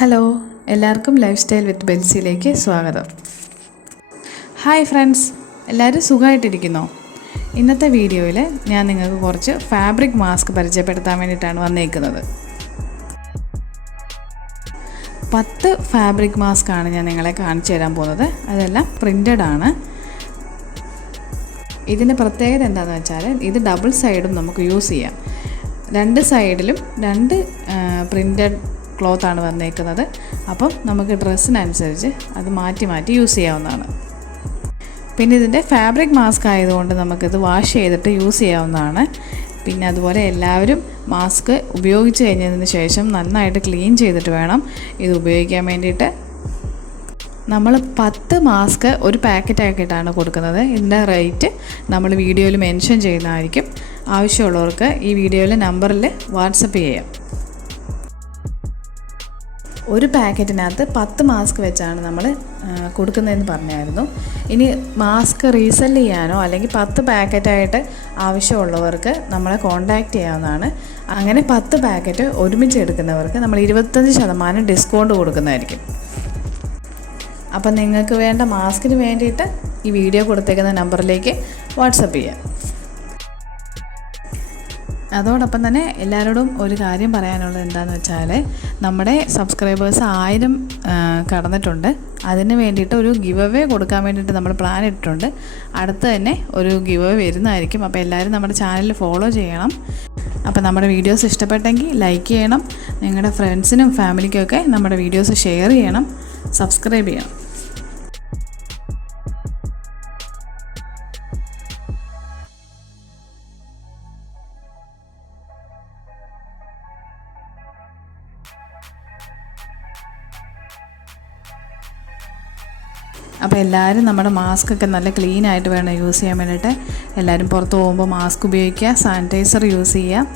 Hello, എല്ലാവർക്കും life style വിത്ത് ബെൽസിയിലേക്ക് സ്വാഗതം. Hi friends, എല്ലാവരും സുഖമായിട്ടിരിക്കുന്നോ? ഇന്നത്തെ വീഡിയോയിൽ ഞാൻ നിങ്ങൾക്ക് കുറച്ച് ഫാബ്രിക് മാസ്ക് പരിചയപ്പെടുത്താൻ വേണ്ടിയിട്ടാണ് വന്നേക്കുന്നത്. 10 ഫാബ്രിക് മാസ്ക് ആണ് ഞാൻ നിങ്ങളെ കാണിച്ചു തരാൻ പോകുന്നത്. അതെല്ലാം പ്രിൻ്റഡ് ആണ്. ഇതിൻ്റെ പ്രത്യേകത എന്താണെന്ന് വെച്ചാൽ ഇത് ഡബിൾ സൈഡും നമുക്ക് യൂസ് ചെയ്യാം. 2 സൈഡിലും 2 പ്രിൻ്റഡ് ക്ലോത്താണ് വന്നേക്കുന്നത്. അപ്പം നമുക്ക് ഡ്രസ്സിനനുസരിച്ച് അത് മാറ്റി മാറ്റി യൂസ് ചെയ്യാവുന്നതാണ്. പിന്നെ ഇതിൻ്റെ ഫാബ്രിക് മാസ്ക് ആയതുകൊണ്ട് നമുക്കിത് വാഷ് ചെയ്തിട്ട് യൂസ് ചെയ്യാവുന്നതാണ്. പിന്നെ അതുപോലെ എല്ലാവരും മാസ്ക് ഉപയോഗിച്ച് കഴിഞ്ഞതിന് ശേഷം നന്നായിട്ട് ക്ലീൻ ചെയ്തിട്ട് വേണം ഇത് ഉപയോഗിക്കാൻ വേണ്ടിയിട്ട്. നമ്മൾ 10 മാസ്ക് ഒരു പാക്കറ്റാക്കിയിട്ടാണ് കൊടുക്കുന്നത്. ഇതിൻ്റെ റേറ്റ് നമ്മൾ വീഡിയോയിൽ മെൻഷൻ ചെയ്യുന്നതായിരിക്കും. ആവശ്യമുള്ളവർക്ക് ഈ വീഡിയോയിലെ നമ്പറിൽ വാട്സപ്പ് ചെയ്യാം. ഒരു പാക്കറ്റിനകത്ത് 10 മാസ്ക് വെച്ചാണ് നമ്മൾ കൊടുക്കുന്നതെന്ന് പറഞ്ഞായിരുന്നു. ഇനി മാസ്ക് റീസെല് ചെയ്യാനോ അല്ലെങ്കിൽ 10 പാക്കറ്റായിട്ട് ആവശ്യമുള്ളവർക്ക് നമ്മളെ കോൺടാക്റ്റ് ചെയ്യാവുന്നതാണ്. അങ്ങനെ 10 പാക്കറ്റ് ഒരുമിച്ച് എടുക്കുന്നവർക്ക് നമ്മൾ 25% ഡിസ്കൗണ്ട് കൊടുക്കുന്നതായിരിക്കും. അപ്പം നിങ്ങൾക്ക് വേണ്ട മാസ്കിന് വേണ്ടിയിട്ട് ഈ വീഡിയോ കൊടുത്തേക്കുന്ന നമ്പറിലേക്ക് വാട്സപ്പ് ചെയ്യാം. അതോടൊപ്പം തന്നെ എല്ലാവരോടും ഒരു കാര്യം പറയാനുള്ളത് എന്താണെന്ന് വെച്ചാൽ നമ്മുടെ സബ്സ്ക്രൈബേഴ്സ് 1000 കടന്നിട്ടുണ്ട്. അതിന് വേണ്ടിയിട്ട് ഒരു ഗിവ് അവേ കൊടുക്കാൻ വേണ്ടിയിട്ട് നമ്മൾ പ്ലാൻ ഇട്ടിട്ടുണ്ട്. അടുത്ത് തന്നെ ഒരു ഗിവ് അവേ വരുന്നതായിരിക്കും. അപ്പോൾ എല്ലാവരും നമ്മുടെ ചാനൽ ഫോളോ ചെയ്യണം. അപ്പോൾ നമ്മുടെ വീഡിയോസ് ഇഷ്ടപ്പെട്ടെങ്കിൽ ലൈക്ക് ചെയ്യണം. നിങ്ങളുടെ ഫ്രണ്ട്സിനും ഫാമിലിക്കൊക്കെ നമ്മുടെ വീഡിയോസ് ഷെയർ ചെയ്യണം, സബ്സ്ക്രൈബ് ചെയ്യണം. അപ്പോൾ എല്ലാവരും നമ്മുടെ മാസ്കൊക്കെ നല്ല ക്ലീൻ ആയിട്ട് വേണം യൂസ് ചെയ്യാൻ വേണ്ടിയിട്ട്. എല്ലാവരും പുറത്ത് പോകുമ്പോൾ മാസ്ക് ഉപയോഗിക്കുക, സാനിറ്റൈസർ യൂസ് ചെയ്യുക.